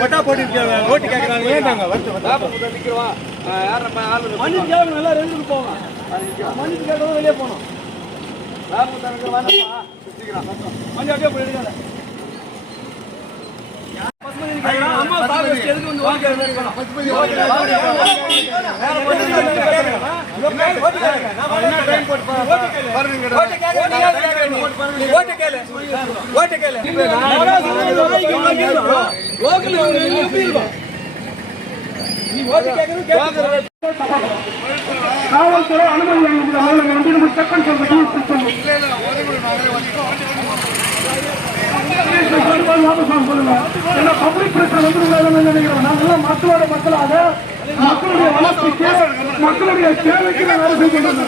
பட்டா போட்டு ஓட்டு கேட்கறாங்க ஏன்டாங்க மண்ணு கேட்கணும் நல்லா ரெண்டு போவோம் மண்ணு கேட்கணும் வெளியே போகணும் மண்ணு அப்படியே போய் அப்படியே அம்மா சாப்பிட்டு எதுக்கு வந்து ஓட்டு கேட்கணும் ஓட்டு கேளு ஓட்டு கேளு நீ ஓட்டு கேட்கணும் கேட்கணும் காவல்துறை அனுமதி வழங்குகிற மாநிலங்கள் வந்து நம்ம செப்பன் சொல்றது ராமசாமி சொல்லுங்க. ஏன்னா பப்ளிக் பிரச்சனை வந்து நினைக்கிறோம்? நாங்கெல்லாம் மக்களோட மக்களாக மக்களுடைய வளர்ச்சிக்கு மக்களுடைய தேவைக்கு நான் வேலை செய்கின்றோம்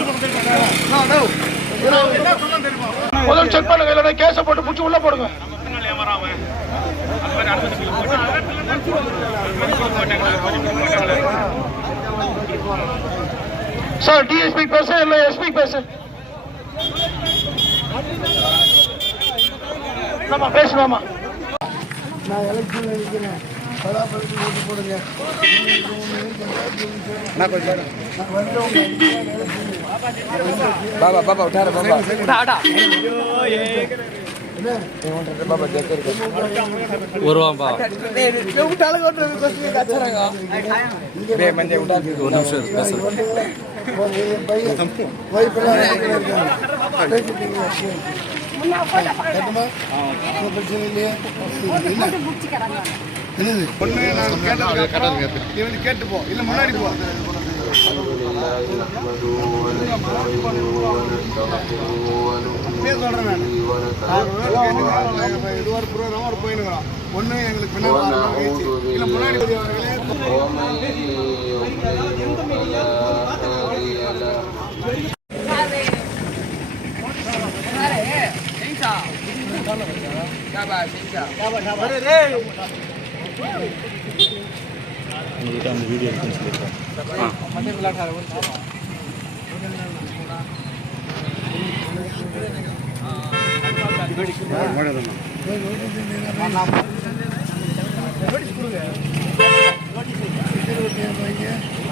முதல் செக் பண்ணுங்க இல்லைன்னா கேஸை போட்டு பிடிச்சி உள்ள போடுங்க. சார் டிஎஸ்பி பேச இல்ல எஸ்பி பேச நம்ம பேசலாமா? நான் எலெக்ஷனில் நிற்கிறேன் பலாப்பழத்துக்கு ஓட்டு போடுங்க பாபா பாபா விட்டார பாபா வருவாம்பா ஒரு பிரச்சனை நாங்கள் கேட்டது இவன் கேட்டு போ இல்லை முன்னாடி போ சொல்றேன் எங்களுக்கு பின்னாடி இல்லை முன்னாடி உங்கள்கிட்ட அந்த வீடியோ இருக்குன்னு சொல்லியிருக்கோம்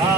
ஆ